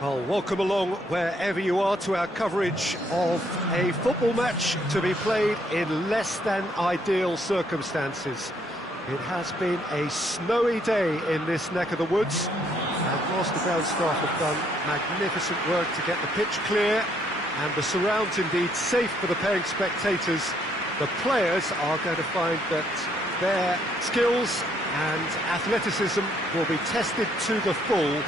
Well, welcome along wherever you are to our coverage of a football match to be played in less than ideal circumstances. It has been a snowy day in this neck of the woods, and Master ground staff have done magnificent work to get the pitch clear and the surrounds indeed safe for the paying spectators. The players are going to find that their skills and athleticism will be tested to the full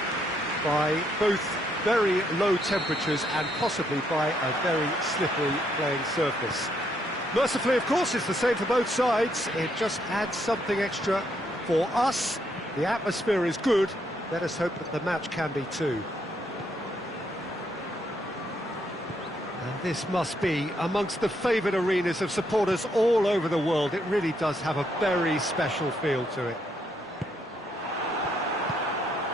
by both very low temperatures and possibly by a very slippery playing surface. Mercifully, of course, it's the same for both sides. It just adds something extra for us. The atmosphere is good. Let us hope that the match can be too. And this must be amongst the favoured arenas of supporters all over the world. It really does have a very special feel to it.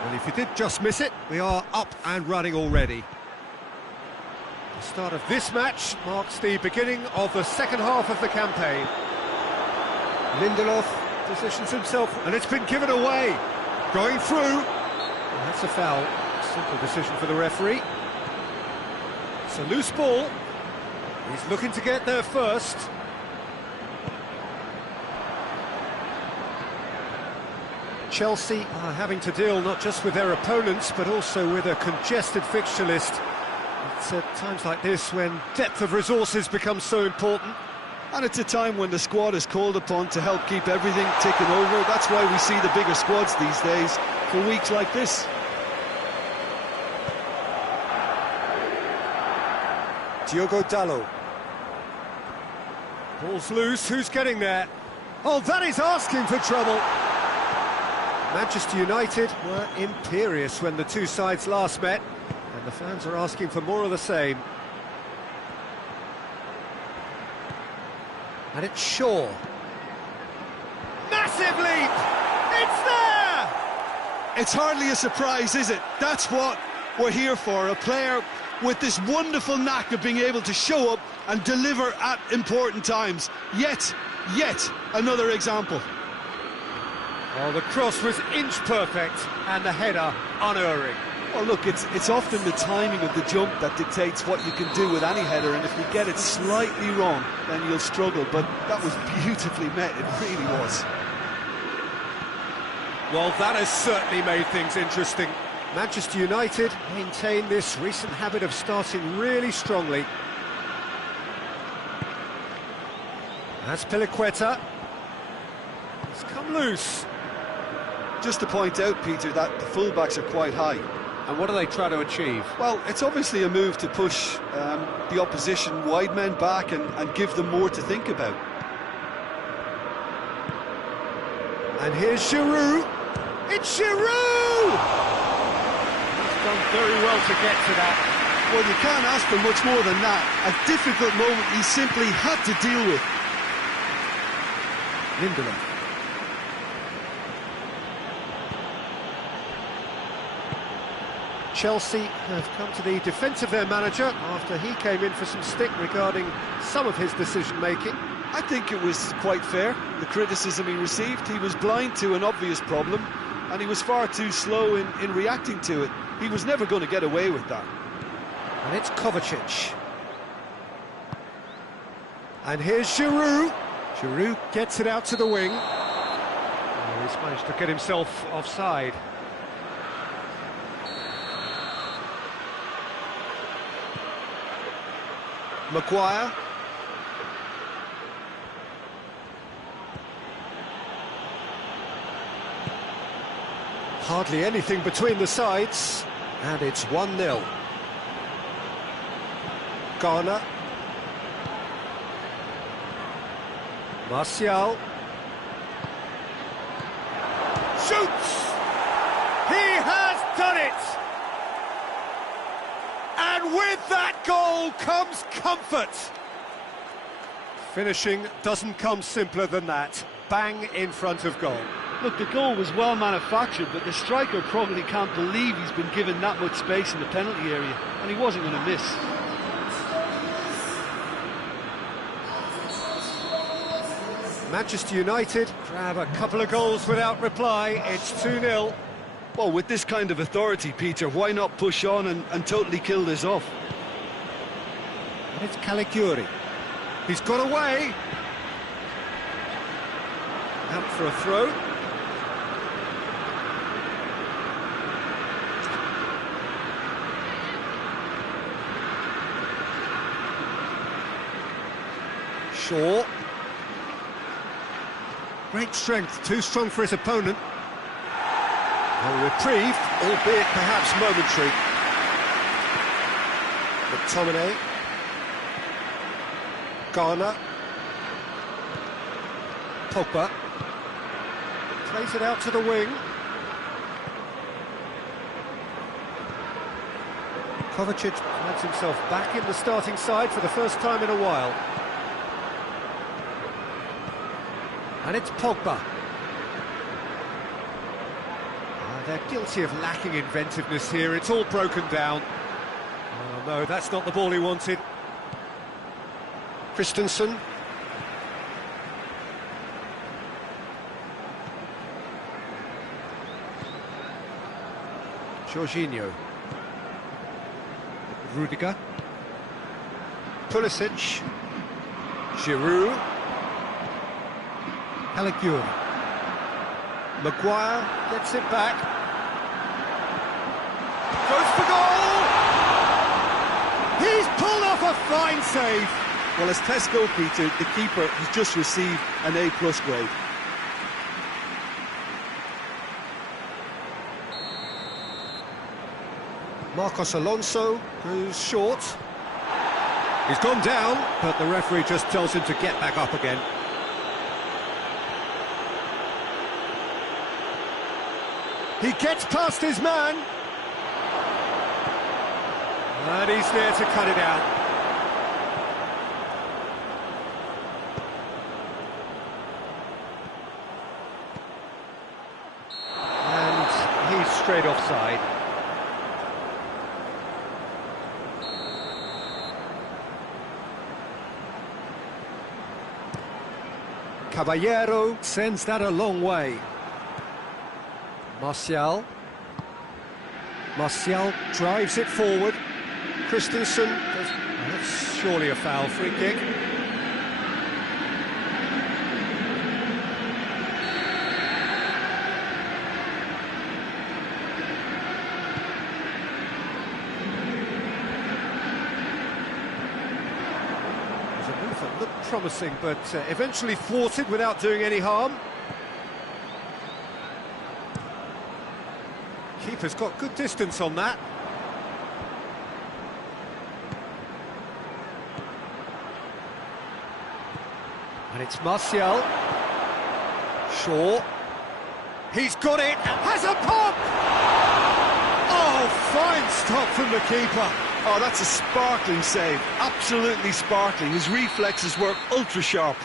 And if you did just miss it, we are up and running already. The start of this match marks the beginning of the second half of the campaign. Lindelof positions himself, and it's been given away. Going through. And that's a foul. Simple decision for the referee. It's a loose ball. He's looking to get there first. Chelsea are having to deal not just with their opponents, but also with a congested fixture list. It's at times like this when depth of resources becomes so important. And it's a time when the squad is called upon to help keep everything ticking over. That's why we see the bigger squads these days for weeks like this. Diogo Dalot. Ball's loose, who's getting there? Oh, that is asking for trouble. Manchester United were imperious when the two sides last met, and the fans are asking for more of the same. And it's Shaw. Massive leap! It's there! It's hardly a surprise, is it? That's what we're here for, a player with this wonderful knack of being able to show up and deliver at important times. Yet another example. Well, the cross was inch perfect and the header unerring. Well, look, it's often the timing of the jump that dictates what you can do with any header, and if you get it slightly wrong, then you'll struggle, but that was beautifully met, it really was. Well, that has certainly made things interesting. Manchester United maintain this recent habit of starting really strongly. That's Piliqueta. It's come loose. Just to point out, Peter, that the fullbacks are quite high. And what do they try to achieve? Well, it's obviously a move to push the opposition wide men back and give them more to think about. And here's Giroud. It's Giroud! He's done very well to get to that. Well, you can't ask for much more than that. A difficult moment he simply had to deal with. Lindelof. Chelsea have come to the defence of their manager after he came in for some stick regarding some of his decision-making. I think it was quite fair, the criticism he received. He was blind to an obvious problem, and he was far too slow in reacting to it. He was never going to get away with that. And it's Kovacic. And here's Giroud. Giroud gets it out to the wing. Oh, he's managed to get himself offside. Maguire. Hardly anything between the sides, and it's 1-0. Garner. Martial. Shoots! He has done it! And with that goal comes comfort. Finishing doesn't come simpler than that. Bang in front of goal. Look, the goal was well manufactured, but the striker probably can't believe he's been given that much space in the penalty area, and he wasn't going to miss. Manchester United grab a couple of goals without reply. It's 2-0. Well, with this kind of authority, Peter, why not push on and totally kill this off? And it's Caligiuri. He's got away. Out for a throw. Shaw. Great strength, too strong for his opponent. A reprieve, albeit perhaps momentary. McTominay. Garner. Pogba. Plays it out to the wing. Kovacic finds himself back in the starting side for the first time in a while. And it's Pogba. They're guilty of lacking inventiveness here. It's all broken down. Oh no, that's not the ball he wanted. Christensen. Jorginho. Rudiger. Pulisic. Giroud. Caligiuri. Maguire gets it back. Goes for goal! He's pulled off a fine save. Well, as tests go, Peter, the keeper has just received an A+ grade. Marcos Alonso goes short. He's gone down, but the referee just tells him to get back up again. He gets past his man. And he's there to cut it out. And he's straight offside. Caballero sends that a long way. Martial drives it forward. Christensen does... Oh, that's surely a foul. Free kick. There's a move that looked promising, but eventually thwarted without doing any harm. Keeper's got good distance on that. And it's Martial. Shaw. He's got it. Has a pop! Oh, fine stop from the keeper. Oh, that's a sparkling save. Absolutely sparkling. His reflexes were ultra sharp.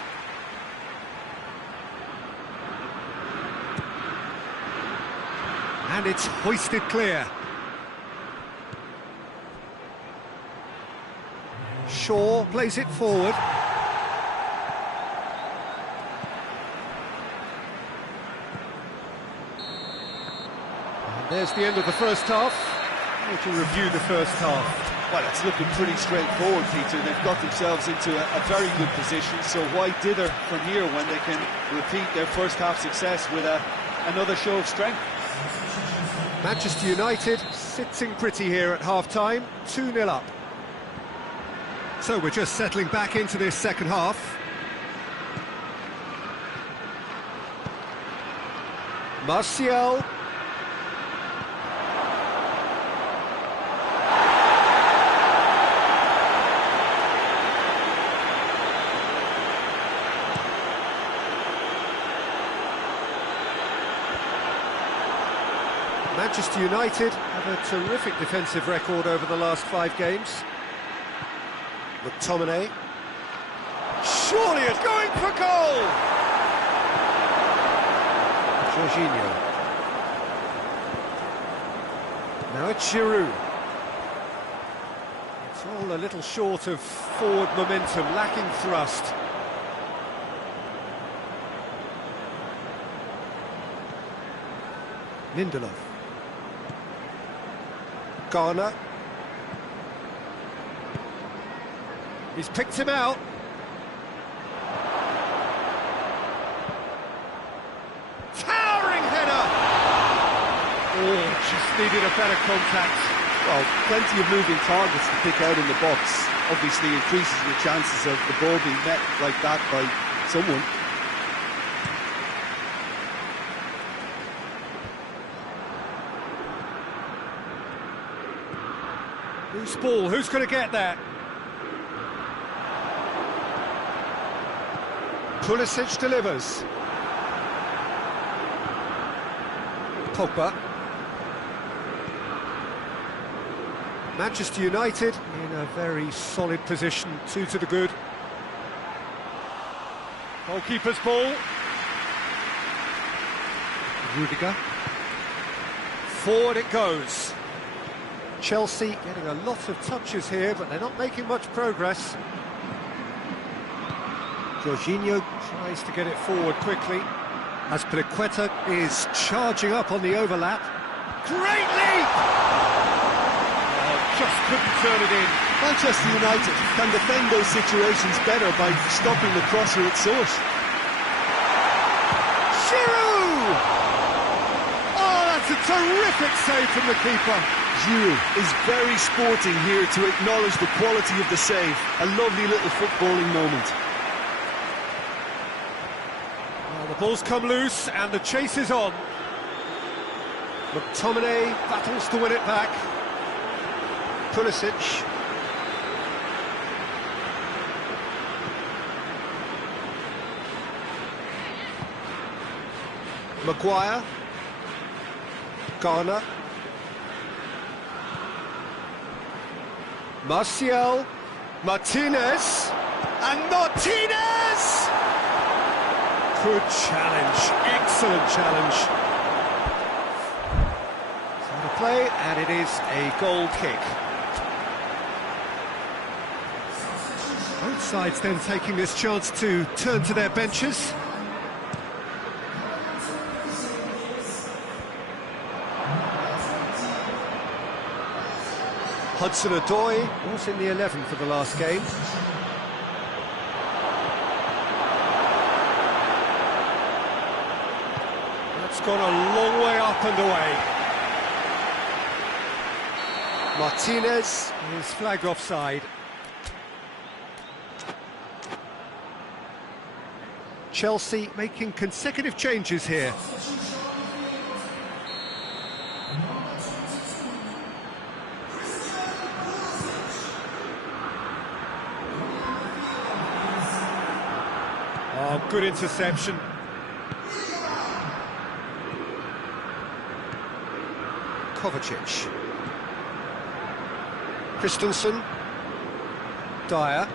And it's hoisted clear. Shaw plays it forward. And there's the end of the first half. How would you review the first half? Well, it's looking pretty straightforward, Peter. They've got themselves into a very good position, so why dither from here when they can repeat their first half success with another show of strength? Manchester United sitting pretty here at half-time, 2-0 up. So we're just settling back into this second half. Martial. Manchester United have a terrific defensive record over the last 5 games. McTominay. Surely it's going for goal! Jorginho. Now it's Giroud. It's all a little short of forward momentum, lacking thrust. Lindelof. Garner. He's picked him out. Towering header! Oh, just needed a better contact. Well, plenty of moving targets to pick out in the box. Obviously increases your chances of the ball being met like that by someone. Loose ball, who's going to get that? Pulisic delivers. Pogba. Manchester United in a very solid position, 2 to the good. Goalkeeper's ball. Rudiger. Forward it goes. Chelsea getting a lot of touches here, but they're not making much progress. Jorginho tries to get it forward quickly. Azpilicueta is charging up on the overlap. Great leap! Oh, just couldn't turn it in. Manchester United can defend those situations better by stopping the crosser at source. Giroud! Oh, that's a terrific save from the keeper. Giroud is very sporting here to acknowledge the quality of the save. A lovely little footballing moment. Well, the ball's come loose and the chase is on. McTominay battles to win it back. Pulisic. Maguire. Garner. Martial. Martinez. And Martinez! Good challenge, excellent challenge. So to play, and it is a goal kick. Both sides then taking this chance to turn to their benches. Hudson-Odoi was in the 11 for the last game. That's gone a long way up and away. Martinez is flagged offside. Chelsea making consecutive changes here. Oh, good interception. Kovacic. Christensen. Dyer.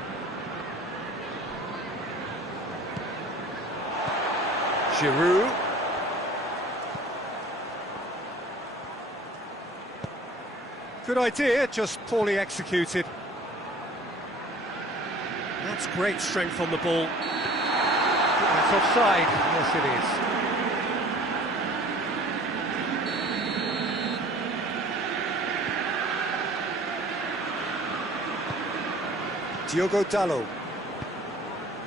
Giroud. Good idea, just poorly executed. That's great strength on the ball. That's offside. Yes, it is. Diogo Dalot.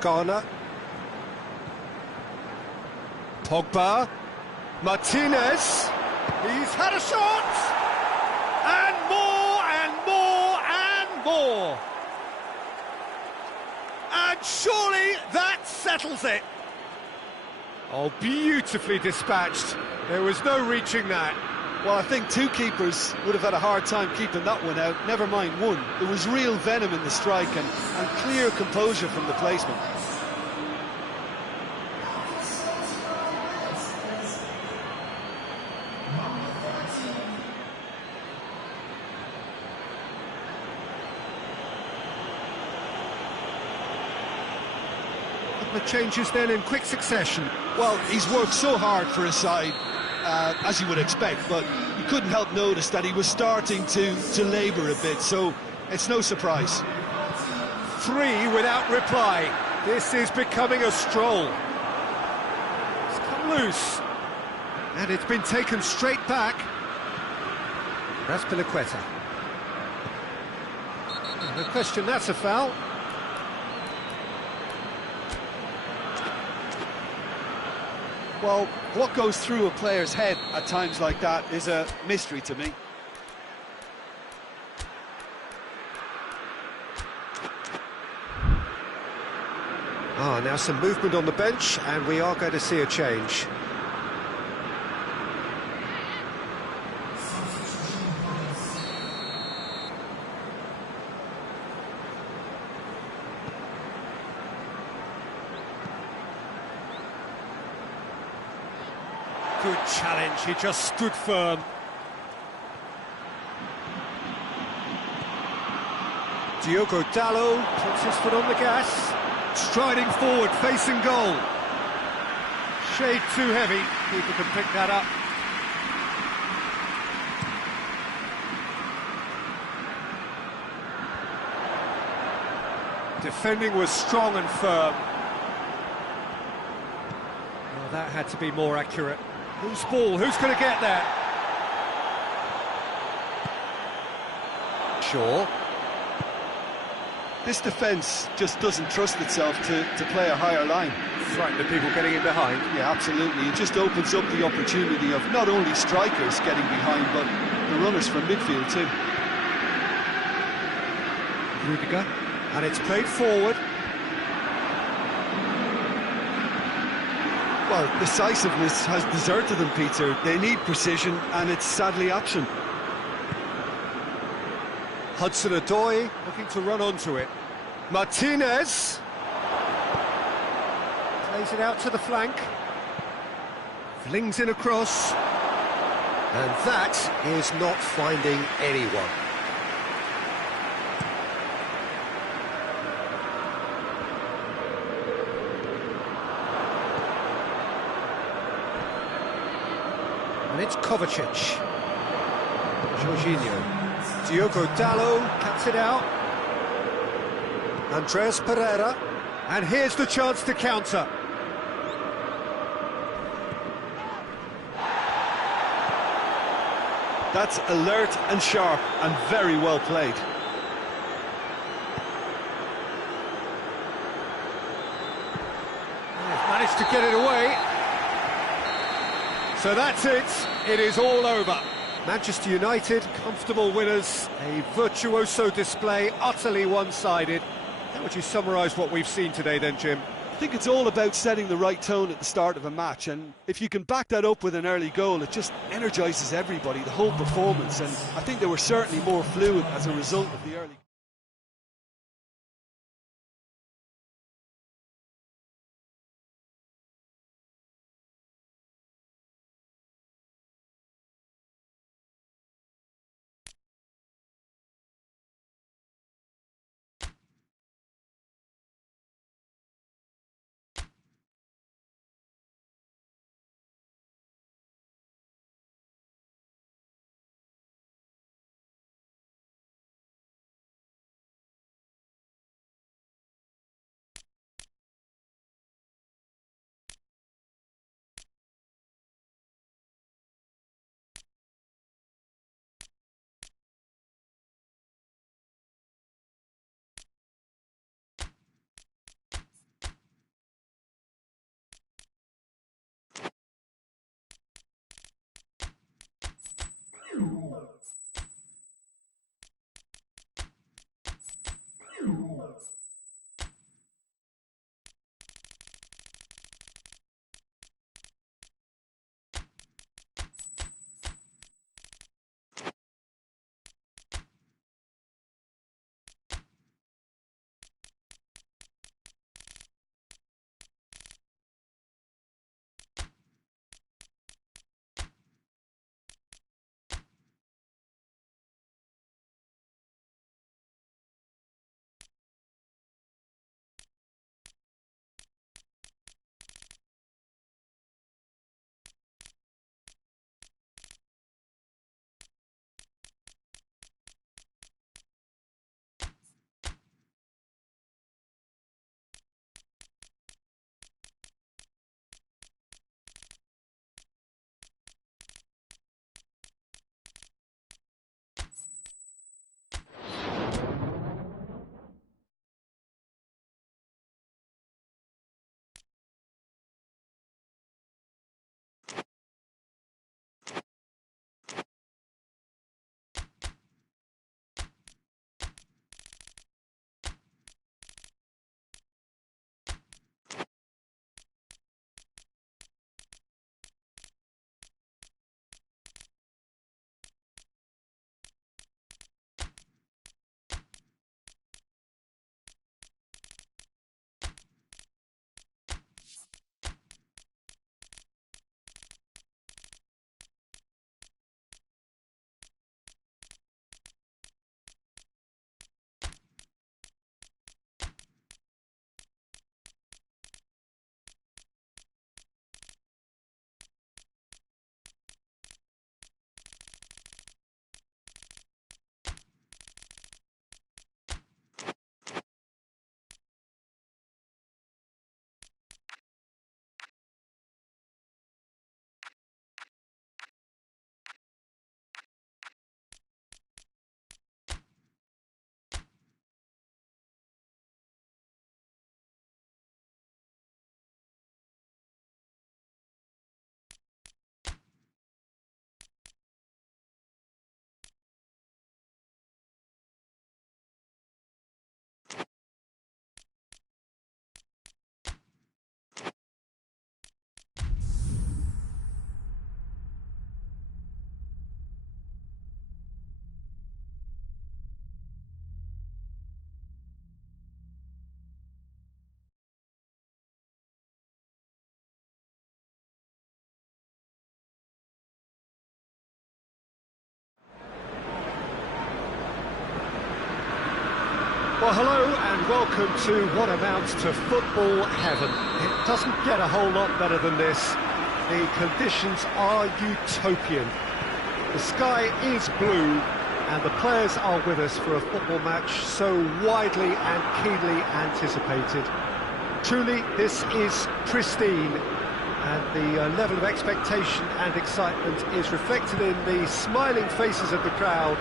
Garner. Pogba. Martinez. He's had a shot! And more, and more, and more! And surely that settles it! Oh, beautifully dispatched. There was no reaching that. Well, I think two keepers would have had a hard time keeping that one out, never mind one. There was real venom in the strike and clear composure from the placement. The changes then in quick succession. Well, he's worked so hard for his side, as you would expect, but you couldn't help notice that he was starting to labour a bit, so it's no surprise. 3 without reply. This is becoming a stroll. It's come loose. And it's been taken straight back. Azpilicueta. No question, that's a foul. Well, what goes through a player's head at times like that is a mystery to me. Now some movement on the bench, and we are going to see a change. Good challenge, he just stood firm. Diogo Dalot puts his foot on the gas. Striding forward, facing goal. Shade too heavy, keeper can pick that up. Defending was strong and firm. Well, that had to be more accurate. Whose ball? Who's going to get there? Shaw. This defence just doesn't trust itself to play a higher line. Frightened of people getting in behind. Yeah, absolutely. It just opens up the opportunity of not only strikers getting behind, but the runners from midfield too. Rudiger, and it's played forward. Well, decisiveness has deserted them, Peter. They need precision, and it's sadly absent. Hudson-Odoi looking to run onto it. Martinez plays it out to the flank. Flings in across. And that is not finding anyone. And it's Kovacic. Jorginho. Diogo Dalot cuts it out. Andreas Pereira. And here's the chance to counter. That's alert and sharp and very well played. They've managed to get it away. So that's it. It is all over. Manchester United, comfortable winners, a virtuoso display, utterly one-sided. How would you summarise what we've seen today then, Jim? I think it's all about setting the right tone at the start of a match, and if you can back that up with an early goal, it just energises everybody, the whole performance, and I think they were certainly more fluid as a result of the early Well, hello and welcome to what amounts to football heaven. It doesn't get a whole lot better than this. The conditions are utopian. The sky is blue and the players are with us for a football match so widely and keenly anticipated. Truly, this is pristine, and the level of expectation and excitement is reflected in the smiling faces of the crowd.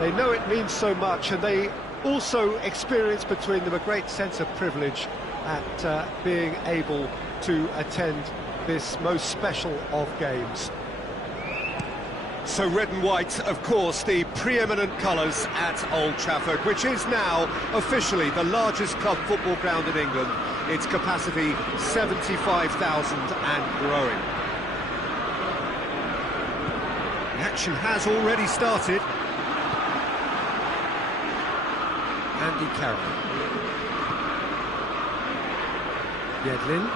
They know it means so much, and they also experience between them a great sense of privilege at being able to attend this most special of games. So red and white, of course, the preeminent colours at Old Trafford, which is now officially the largest club football ground in England. Its capacity 75,000 and growing. The action has already started. Andy Carroll. Yedlin.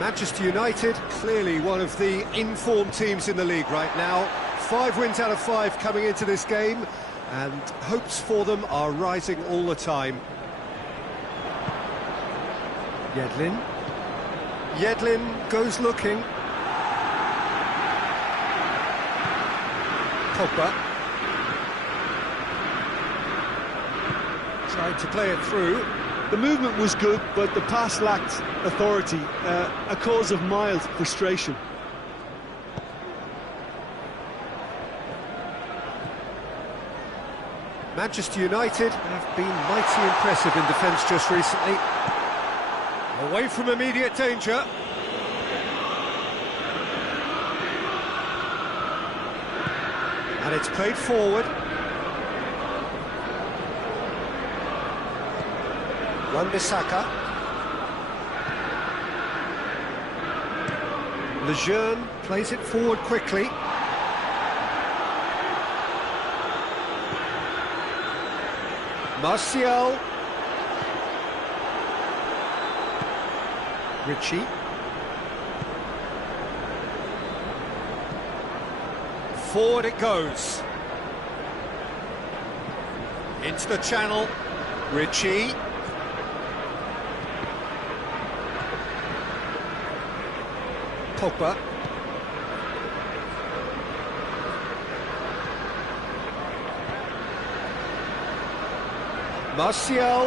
Manchester United, clearly one of the informed teams in the league right now. 5 wins out of 5 coming into this game, and hopes for them are rising all the time. Yedlin. Yedlin goes looking. Pogba. Tried to play it through. The movement was good, but the pass lacked authority, a cause of mild frustration. Manchester United have been mighty impressive in defence just recently. Away from immediate danger. And it's played forward. Wan-Bissaka. Lejeune plays it forward quickly. Martial. Ritchie. Forward it goes. Into the channel. Ritchie. Pogba. Martial.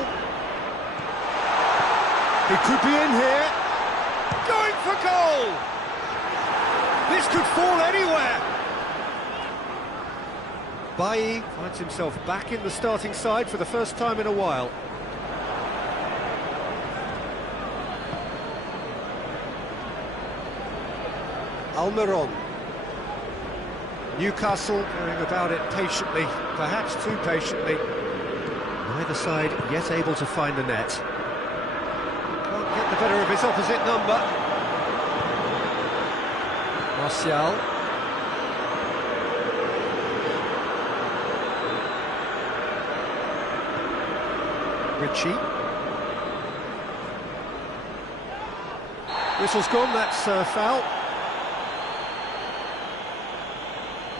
He could be in here. Going for goal! This could fall anywhere! Bailly finds himself back in the starting side for the first time in a while. Almiron. Newcastle going about it patiently, perhaps too patiently. Neither side yet able to find the net. Can't get the better of his opposite number. Martial. Ritchie. Whistle's gone, that's foul.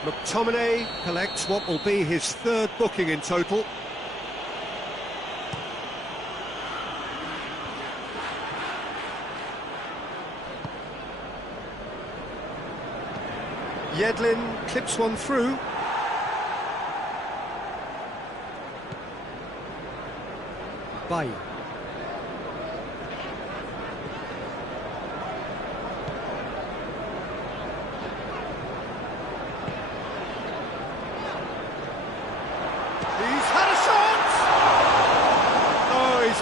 McTominay collects what will be his 3rd booking in total. Yedlin clips one through. Bailly.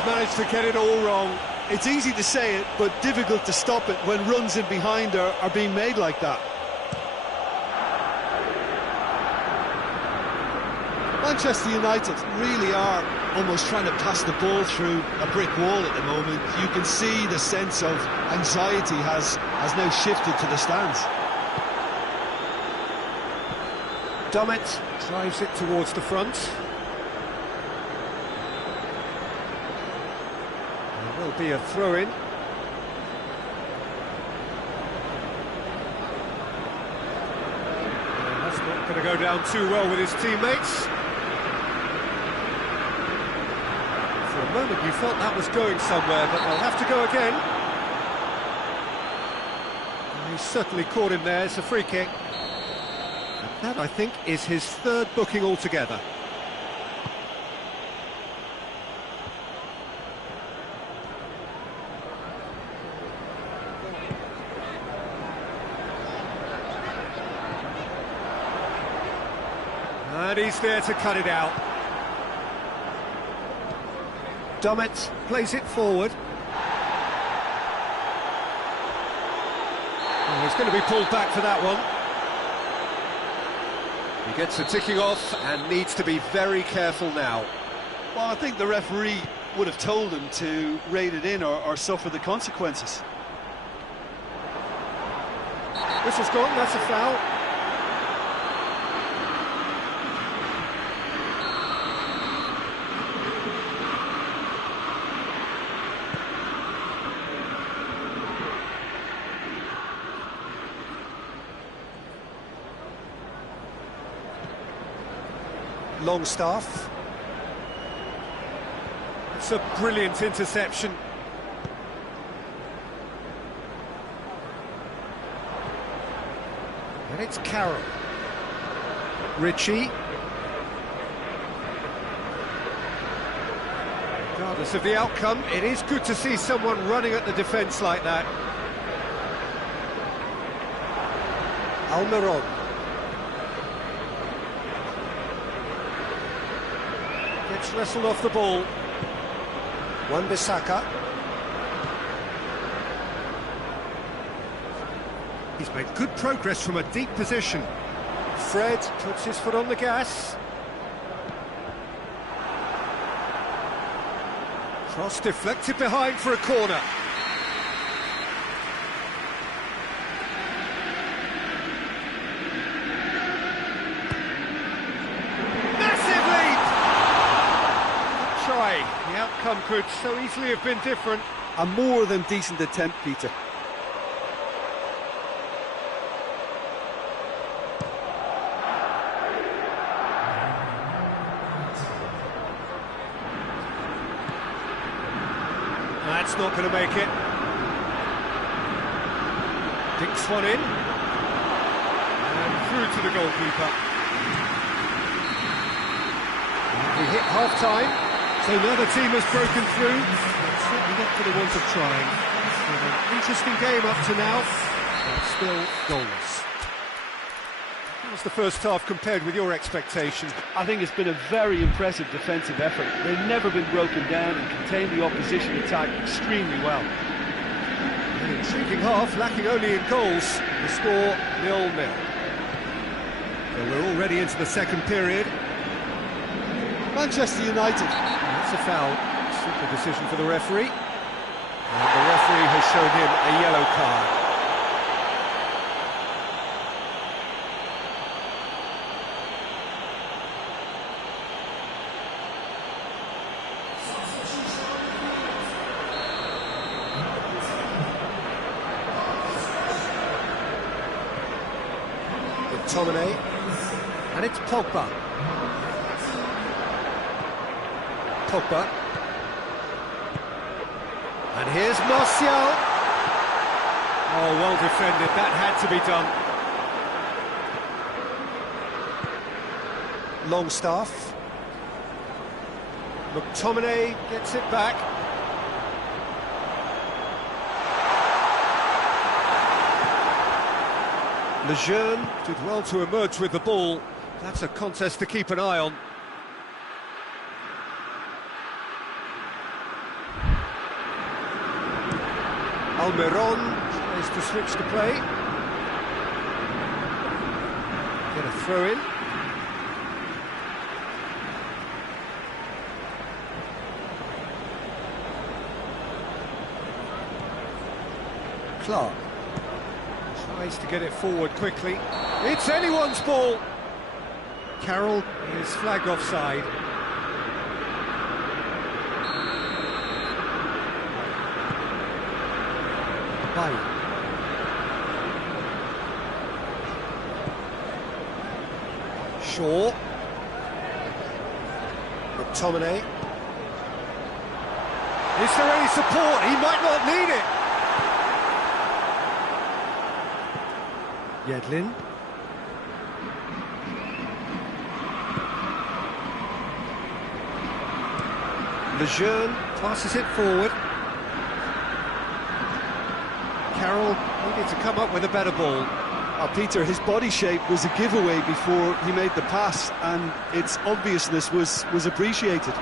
Managed to get it all wrong. It's easy to say it, but difficult to stop it when runs in behind are being made like that. Manchester United really are almost trying to pass the ball through a brick wall at the moment. You can see the sense of anxiety has now shifted to the stands. Dummett drives it towards the front. There will be a throw-in. That's not going to go down too well with his teammates. moment you felt that was going somewhere, but they'll have to go again. He certainly caught him there. It's a free kick. And that, I think, is his third booking altogether. And he's there to cut it out. Dummett plays it forward. Oh, he's going to be pulled back for that one. He gets the ticking off and needs to be very careful now. Well, I think the referee would have told him to rate it in or suffer the consequences. This has gone, that's a foul. Longstaff. It's a brilliant interception. And it's Carroll. Ritchie. Regardless of the outcome, it is good to see someone running at the defence like that. Almiron. Gets wrestled off the ball. Wan-Bissaka. He's made good progress from a deep position. Fred puts his foot on the gas. Cross deflected behind for a corner. The outcome could so easily have been different. A more than decent attempt, Peter. That's not going to make it. Dinks one in. And through to the goalkeeper. We hit half-time. So now the team has broken through, but certainly not for the want of trying. An interesting game up to now, but still goalless. How's the first half compared with your expectations? I think it's been a very impressive defensive effort. They've never been broken down and contained the opposition attack extremely well. An intriguing half, lacking only in goals. The score 0-0. So we're already into the second period. Manchester United. That's a foul. Simple decision for the referee. And the referee has shown him a yellow card. McTominay. And it's Pogba. Pogba. And here's Martial. Oh, well defended. That had to be done. Longstaff. McTominay gets it back. Lejeune did well to emerge with the ball. That's a contest to keep an eye on. Almiron tries to switch the play. Get a throw in. Clark tries to get it forward quickly. It's anyone's ball. Carroll is flagged offside. Shaw. McTominay. Is there any support? He might not need it. Yedlin. Lejeune passes it forward. Carroll needed to come up with a better ball. Peter, his body shape was a giveaway before he made the pass, and its obviousness was appreciated.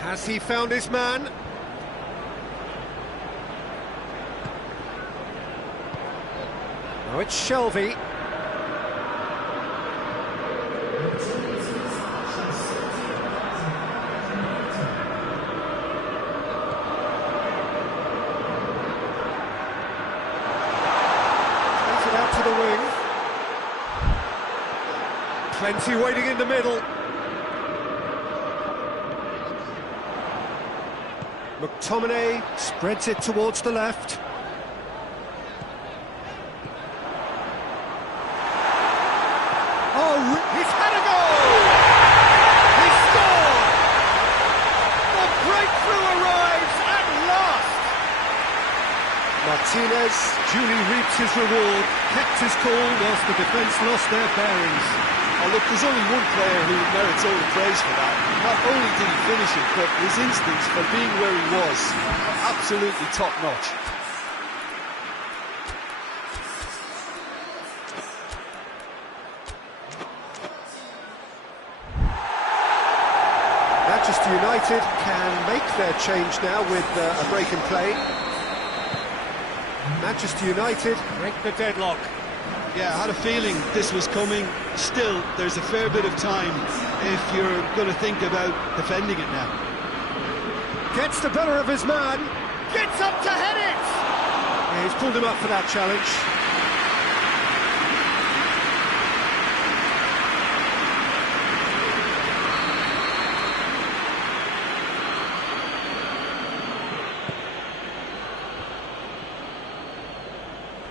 Has he found his man? Now it's Shelvey. Takes it out to the wing. Plenty waiting in the middle. McTominay spreads it towards the left. Oh, he's had a goal! He scored! The breakthrough arrives at last! Martinez duly reaps his reward, kept his cool whilst the defence lost their bearings. Oh, look, there's only one player who merits all the praise for that. Not only did he finish it, but his instincts for being where he was are absolutely top-notch. Manchester United can make their change now with a break in play. Manchester United break the deadlock. Yeah, I had a feeling this was coming. Still, there's a fair bit of time if you're going to think about defending it now. Gets the better of his man. Gets up to head it! Yeah, he's pulled him up for that challenge.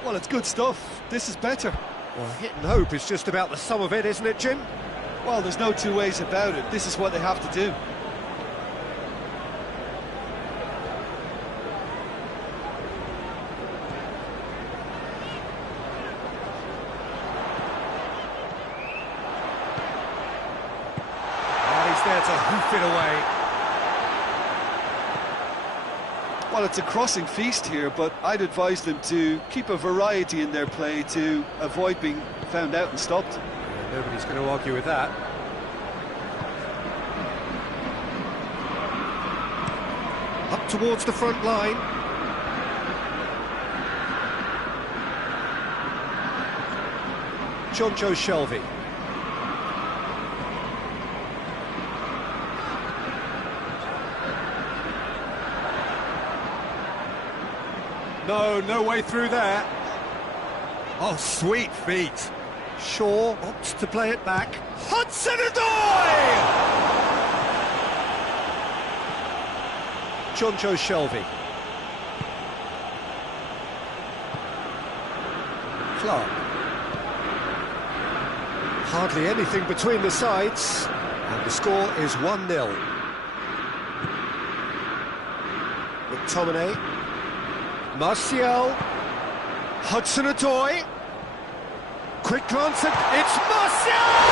Well, it's good stuff. This is better. Well, hit and hope is just about the sum of it, isn't it, Jim? Well, there's no two ways about it. This is what they have to do. Oh, he's there to hoof it away. Well, it's a crossing feast here, but I'd advise them to keep a variety in their play to avoid being found out and stopped. Yeah, nobody's going to argue with that. Up towards the front line. Jonjo Shelvey. No way through there. Oh, sweet feet. Shaw opts to play it back. Hudson-Odoi! Jonjo Shelvey. Clark. Hardly anything between the sides, and the score is 1-0. McTominay. Martial, Hudson-Odoi, quick glance at, it's Martial!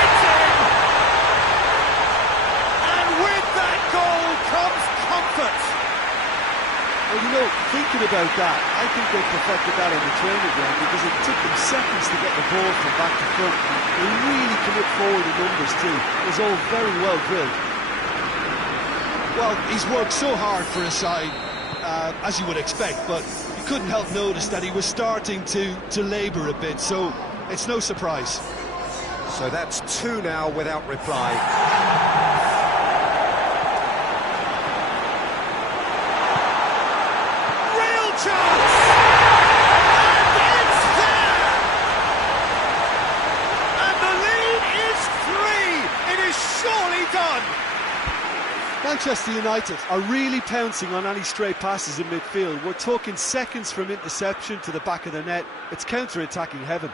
It's in! And with that goal comes comfort! Well, you know, thinking about that, I think they perfected that on the training ground because it took them seconds to get the ball from back to front. They really commit forward in numbers too. It was all very well drilled. Well, he's worked so hard for his side. As you would expect, but you couldn't help notice that he was starting to labour a bit, so it's no surprise. So that's 2 now without reply. Real chance! And it's there! And the lead is 3! It is surely done! Manchester United are really pouncing on any stray passes in midfield. We're talking seconds from interception to the back of the net. It's counter-attacking heaven.